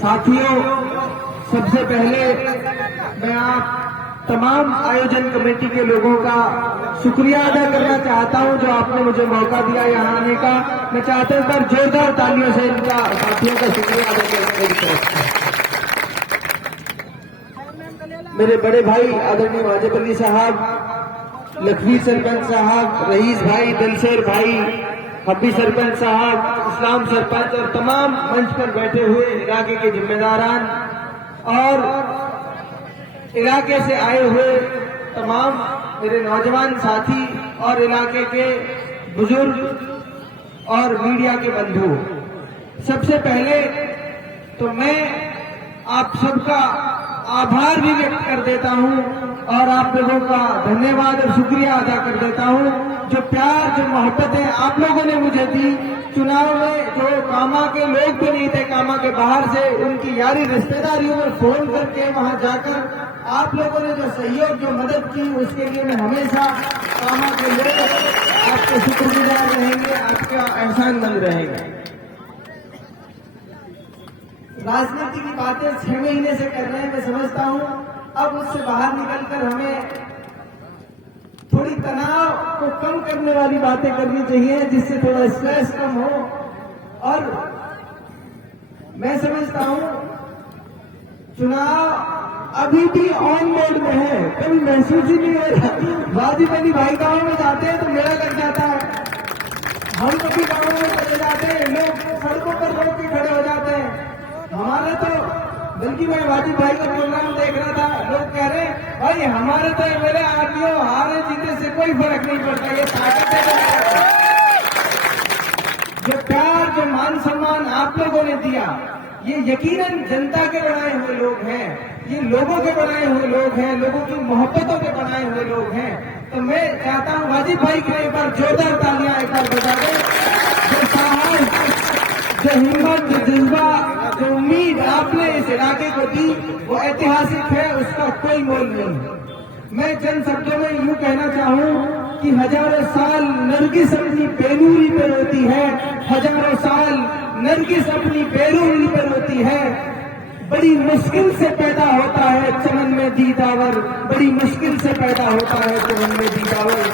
साथियों, सबसे पहले मैं आप तमाम आयोजन कमेटी के लोगों का शुक्रिया अदा करना चाहता हूं जो आपने मुझे मौका दिया यहाँ आने का। मैं चाहता हूं पर जोरदार तालियों से इनका साथियों का शुक्रिया अदा करना। मेरे बड़े भाई आदरणीय वाजिब अली साहब, लखवी सरपंच साहब, रईस भाई, दिलशेर भाई, हब्बी सरपंच साहब, इस्लाम सरपंच और तमाम मंच पर बैठे हुए इलाके के जिम्मेदारान और इलाके से आए हुए तमाम मेरे नौजवान साथी और इलाके के बुजुर्ग और मीडिया के बंधु, सबसे पहले तो मैं आप सबका आभार भी व्यक्त कर देता हूं और आप लोगों का धन्यवाद और शुक्रिया अदा कर देता हूं। जो प्यार, जो मोहब्बतें आप लोगों ने मुझे दी, चुनाव में जो कामा के लोग भी नहीं थे, कामा के बाहर से उनकी यारी रिश्तेदारियों में फोन करके वहां जाकर आप लोगों ने जो सहयोग, जो मदद की, उसके लिए मैं हमेशा कामा के लोग आपके शुक्रगुजार रहेंगे, आपका एहसानमंद रहेंगे। राजनीति की बातें 6 महीने से कर रहे हैं, मैं समझता हूं अब उससे बाहर निकलकर हमें थोड़ी तनाव को कम करने वाली बातें करनी चाहिए जिससे थोड़ा स्ट्रेस कम हो। और मैं समझता हूं चुनाव अभी भी ऑन मोड में है, कभी महसूस ही नहीं हो रहा। वाजिब अली भाई गांव में जाते हैं तो मेला लग जाता है, हम कभी गांव में चले जाते हैं, लोग सड़कों पर रोक के खड़े हो जाते हैं। हमारे तो, बल्कि मैं वाजिब भाई का प्रोग्राम देख रहा था, लोग कह रहे हैं भाई हमारे तो मेरे आदमियों हारे जीते से कोई फर्क नहीं पड़ता, ये ताकत है। जो प्यार, जो मान सम्मान आप लोगों ने दिया, ये यकीनन जनता के बनाए हुए लोग हैं, ये लोगों के बनाए हुए लोग हैं, लोगों की मोहब्बतों के बनाए हुए लोग हैं। तो मैं चाहता हूं वाजिब भाई के एक बार जोरदार तालियां एक बार बजा दें। जो साहस, जो हिम्मत, जो जज्बा, जो उम्मीद आपने इस इलाके को दी वो ऐतिहासिक है, उसका कोई मोल नहीं। मैं चंद शब्दों में यूं कहना चाहूं कि हजारों साल नरगिस अपनी बेनूरी पर होती है, हजारों साल नरगिस अपनी बेनूरी पर होती है। बड़ी मुश्किल से पैदा होता है चमन में दीदावर, बड़ी मुश्किल से पैदा होता है चमन में दीदावर।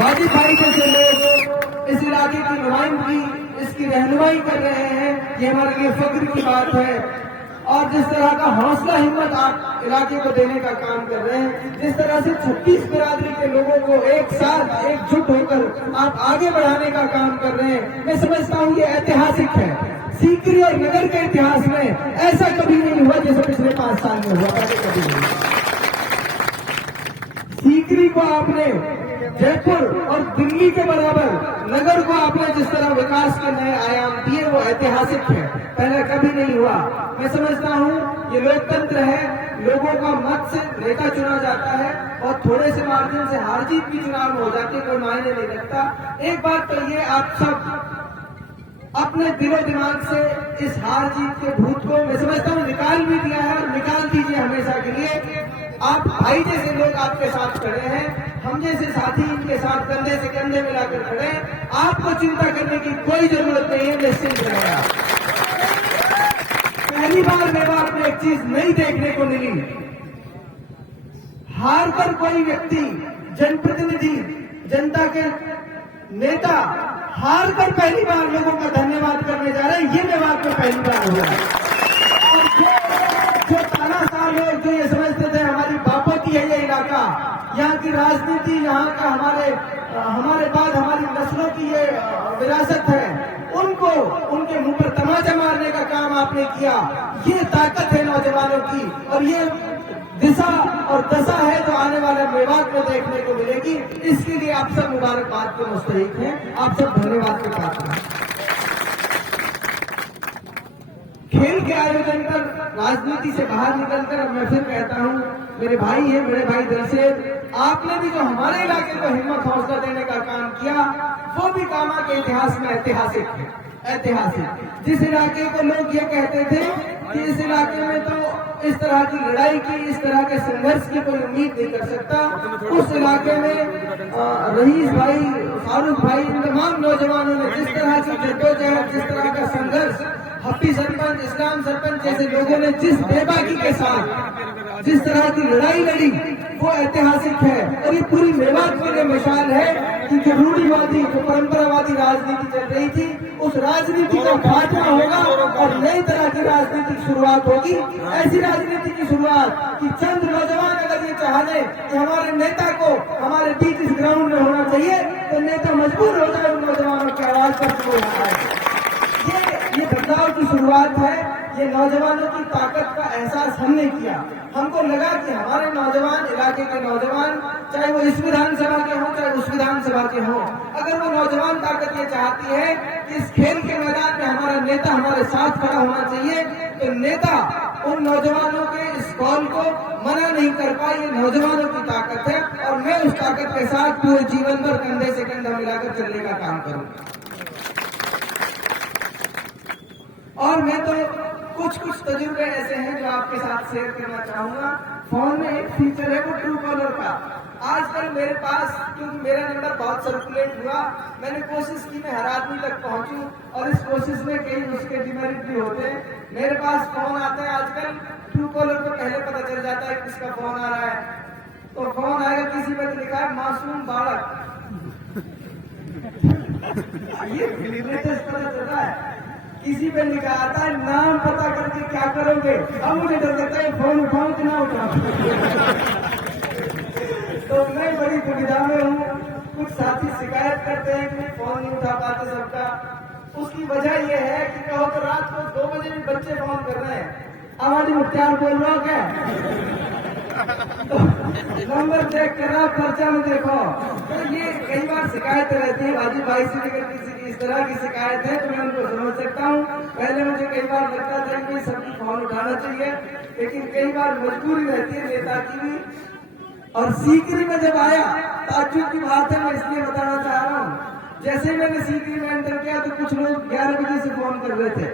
वाजिब भाई जैसे लोग इस इलाके की नुमाइंदगी, इसकी रहनुमाई कर रहे हैं, ये हमारे लिए फख्र की बात है। और जिस तरह का हौसला हिम्मत आप इलाके को देने का काम कर रहे हैं, जिस तरह से 36 बिरादरी के लोगों को एक साथ एकजुट होकर आप आगे बढ़ाने का काम कर रहे हैं, मैं समझता हूं ये ऐतिहासिक है। सीकरी और नगर के इतिहास में ऐसा कभी नहीं हुआ जैसे पिछले 5 साल में हुआ, कभी नहीं। सीकरी को आपने जयपुर और दिल्ली के बराबर, नगर को आपने जिस तरह विकास के नए आयाम दिए वो ऐतिहासिक है, पहले कभी नहीं हुआ। मैं समझता हूं ये लोकतंत्र है, लोगों का मत से नेता चुना जाता है और थोड़े से मार्जिन से हार जीत भी चुनाव में हो जाती है, कोई मायने नहीं रखता। एक बात तो ये, आप सब अपने दिलो दिमाग से इस हार जीत के भूत को मैं समझता हूं निकाल भी दिया है और निकाल दीजिए हमेशा के लिए। आप भाई जैसे लोग आपके साथ खड़े हैं, हम जैसे साथी इनके साथ कंधे से कंधे मिलाकर खड़े हैं, आपको चिंता करने की कोई जरूरत नहीं है, निश्चिंत रहेगा। पहली बार मेवाड़ में एक चीज नई देखने को मिली, हार कर कोई व्यक्ति, जनप्रतिनिधि, जनता के नेता हार कर पहली बार लोगों का धन्यवाद करने जा रहे हैं, ये मेवाड़ में पहली बार हुआ है। और जो तानाशाह लोग जो ये समझते थे हमारी बापों की है ये इलाका, यहाँ की राजनीति, यहाँ का हमारे बाद हमारी नस्लों की ये विरासत है, उनको उनके मुंह पर तमाचा मारने का काम आपने किया। ये ताकत है नौजवानों की और ये दिशा और दशा है जो आने वाले मेवाड़ को देखने को मिलेगी। इसके लिए आप सब मुबारकबाद के मुस्तहिक हैं, आप सब धन्यवाद के पात्र हैं। खेल के आयोजन पर राजनीति से बाहर निकलकर मैं फिर कहता हूं, मेरे भाई हैं, मेरे भाई दिलशेर, आपने भी जो हमारे इलाके को हिम्मत हौसला देने का काम किया वो भी कामा के इतिहास में ऐतिहासिक है, ऐतिहासिक। जिस इलाके को लोग ये कहते थे कि इस इलाके में तो इस तरह की लड़ाई की, इस तरह के संघर्ष की कोई उम्मीद नहीं कर सकता, उस इलाके में रईस भाई, फारूक भाई, इन तमाम नौजवानों ने जिस तरह की जद्दोजहद, जिस तरह का संघर्ष हब्बी सरपंच, इस्लाम सरपंच जैसे लोगों ने जिस बेबाकी के साथ जिस तरह की लड़ाई लड़ी वो ऐतिहासिक है। और ये पूरी मेवात के लिए मिसाल है कि जो रूढ़िवादी, जो परंपरावादी राजनीति चल रही थी, उस राजनीति का खात्मा होगा और नई तरह की राजनीति की शुरुआत होगी। ऐसी राजनीति की शुरुआत कि चंद नौजवान अगर ये चाह ले कि हमारे नेता को हमारे बीच इस ग्राउंड में होना चाहिए, तो नेता मजबूर हो जाए उन नौजवानों की आवाज पर बोल रहा है। ये बदलाव की शुरुआत है। ये नौजवानों की ताकत का एहसास हमने किया। हमको लगा कि हमारे नौजवान, इलाके के नौजवान, चाहे वो इस विधानसभा के हों चाहे उस विधानसभा के हों, अगर वो नौजवान ताकत ये चाहती है कि इस खेल के मैदान में हमारा नेता हमारे साथ खड़ा होना चाहिए, तो नेता उन नौजवानों के इस कॉल को मना नहीं कर पाए। ये नौजवानों की ताकत है और मैं उस ताकत के साथ पूरे जीवन भर कंधे से कंधा मिलाकर चलने का काम करूंगा। और मैं तो कुछ तजुर्बे ऐसे हैं जो आपके साथ शेयर करना चाहूंगा। फोन में एक फीचर है वो ट्रू कॉलर का। आजकल मेरे पास, क्योंकि मेरा नंबर बहुत सर्कुलेट हुआ, मैंने कोशिश की मैं हर आदमी तक पहुंचूं, और इस कोशिश में कई उसके डिमेरिट भी होते हैं। मेरे पास फोन आते हैं आजकल, ट्रू कॉलर को पहले पता चल जाता है किसका फोन आ रहा है। तो फोन आएगा, किसी पर लिखा है मासूम बालक, ये पता चल रहा है। किसी पे लिखा आता है नाम पता करके क्या करोगे। अब मुझे डर लगता है फोन उठाऊं कि ना उठाऊं। तो मैं बड़ी दुविधा में हूँ। कुछ साथी शिकायत करते हैं कि फोन नहीं उठा पाते सबका। उसकी वजह यह है कि कहो तो रात को 2 बजे भी बच्चे फोन कर रहे हैं, आवाज मुख्तार बोल रहा हो क्या, नंबर चेक कर रहा, पर्चा में देखो। तो ये कई बार शिकायत रहती है। वाजिब भाई से अगर किसी की इस तरह की शिकायत है तो मैं उनको समझ सकता हूँ। पहले मुझे कई बार लगता था कि सबकी फोन उठाना चाहिए, लेकिन कई बार मजबूरी रहती है नेता की भी। और सीकरी में जब आया, ताज्जुब की बात है, मैं इसलिए बताना चाह रहा हूँ। जैसे मैंने सीकरी में एंटर किया तो कुछ लोग 11 बजे से फोन कर रहे थे।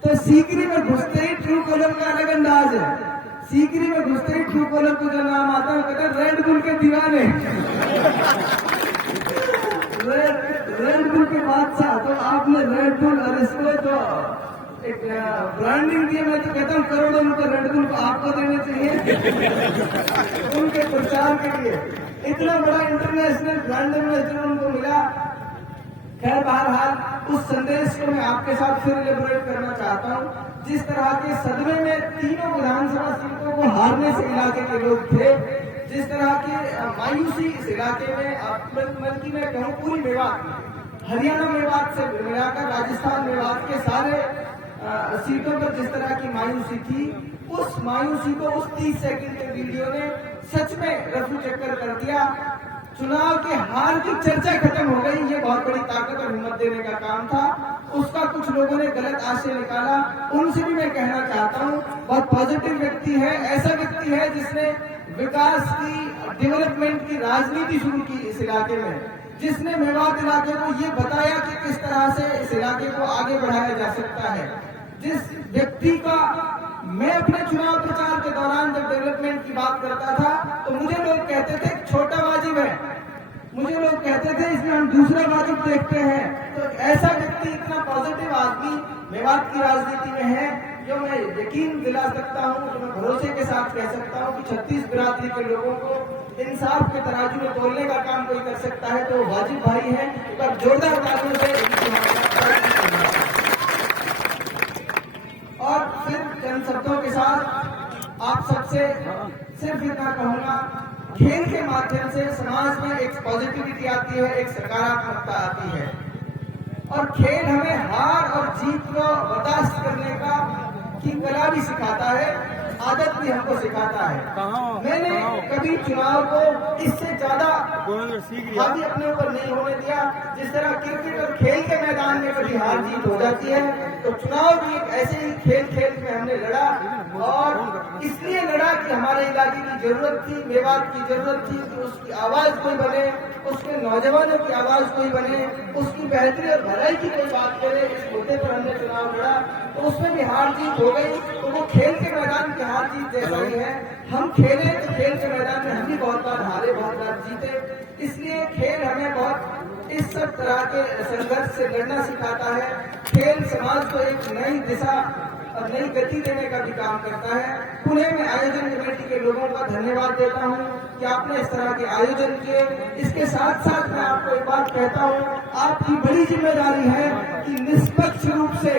तो सीकरी में घुसते ही ट्रू कॉलर का अलग अंदाज है। सीकरी में घुसते ही ट्रू कॉलर को जो नाम आता है कहते हैं रेड बुल के दीवाने, रेड बुल के बादशाह। तो आपने रेड बुल और इसको जो एक ब्रांडिंग दिया, मैं तो कहता हूँ करोड़ों रुपए रेड बुल को आपको देने चाहिए उनके प्रचार के लिए। इतना बड़ा इंटरनेशनल ब्रांड एम्बेसडर उनको मिला। खैर बहरहाल उस संदेश को मैं आपके साथ फिर इलेबोरेट करना चाहता हूँ। जिस तरह के सदमे में तीनों विधानसभा सीटों को हारने से इलाके के लोग थे, जिस तरह की मायूसी इस इलाके में, बल्कि मैं कहूँ पूरी मेवात, हरियाणा मेवात से मिलाकर राजस्थान मेवात के सारे सीटों पर जिस तरह की मायूसी थी, उस मायूसी को उस 30 सेकंड के वीडियो ने सच में रफू चक्कर कर दिया। चुनाव के हार की चर्चा खत्म हो गई। ये बहुत बड़ी ताकत और हिम्मत देने का काम था। उसका कुछ लोगों ने गलत आशय निकाला। उनसे भी मैं कहना चाहता हूँ, बहुत पॉजिटिव व्यक्ति है, ऐसा व्यक्ति है जिसने विकास की, डेवलपमेंट की राजनीति शुरू की इस इलाके में, जिसने मेवात इलाके को ये बताया कि किस तरह से इस इलाके को आगे बढ़ाया जा सकता है। जिस व्यक्ति का मैं अपने चुनाव प्रचार के दौरान जब डेवलपमेंट की बात करता था तो मुझे लोग कहते थे छोटा वाजिब है, मुझे लोग कहते थे इसमें हम दूसरा वाजिब देखते हैं। तो ऐसा व्यक्ति, इतना पॉजिटिव आदमी मेवात की राजनीति में है, जो मैं यकीन दिला सकता हूं, जो मैं भरोसे के साथ कह सकता हूं कि 36 बिरादरी के लोगों को इंसाफ के तराजू में तोलने का काम कोई कर सकता है तो वाजिब भाई है। पर जोरदार तालियों से और फिर चंद शब्दों के साथ आप सबसे सिर्फ इतना कहूंगा, खेल के माध्यम से समाज में एक पॉजिटिविटी आती है, एक सकारात्मकता आती है। और खेल हमें हार और जीत को बर्दाश्त करने का की कला भी सिखाता है, आदत भी हमको सिखाता है। मैंने कभी चुनाव को इससे ज्यादा हावी अपने ऊपर नहीं होने दिया। जिस तरह क्रिकेट और खेल के मैदान में कभी हार जीत हो जाती है, तो चुनाव भी एक ऐसे ही खेल में हमने लड़ा, और इसलिए लड़ा कि हमारे इलाके की जरूरत थी, मेवात की जरूरत थी कि उसकी आवाज कोई बने, उसके नौजवानों की आवाज कोई बने, उसकी बेहतरी और भलाई की कोई बात करे। इस मुद्दे पर हमने चुनाव लड़ा, तो उसमें भी हार जीत हो गई। तो वो खेल के मैदान की हार जीत जैसा ही है। हम खेले तो खेल के मैदान में हम भी बहुत बार हारे, बहुत बार जीते। इसलिए खेल हमें बहुत इस सब तरह के संघर्ष से लड़ना सिखाता है। खेल समाज को एक नई दिशा और नई गति देने का भी काम करता है। पुणे में आयोजन कमेटी के लोगों का धन्यवाद देता हूं कि आपने इस तरह के आयोजन किए। इसके साथ साथ मैं आपको एक बात कहता हूं, आपकी बड़ी जिम्मेदारी है कि निष्पक्ष रूप से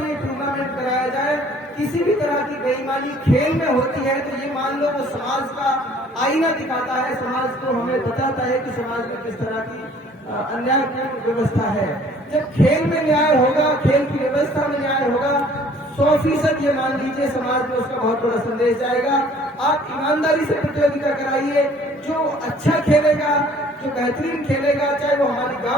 ये टूर्नामेंट कराया जाए। किसी भी तरह की बेईमानी खेल में होती है तो ये मान लो वो समाज का आईना दिखाता है, समाज को हमें बताता है कि समाज में किस तरह की अन्यायपूर्ण व्यवस्था है। जब खेल में न्याय होगा, खेल की व्यवस्था में न्याय होगा, 100% ये मान लीजिए समाज में उसका बहुत बड़ा संदेश जाएगा। आप ईमानदारी से प्रतियोगिता कराइए, जो अच्छा खेलेगा, जो बेहतरीन खेलेगा, चाहे वो हमारी गांव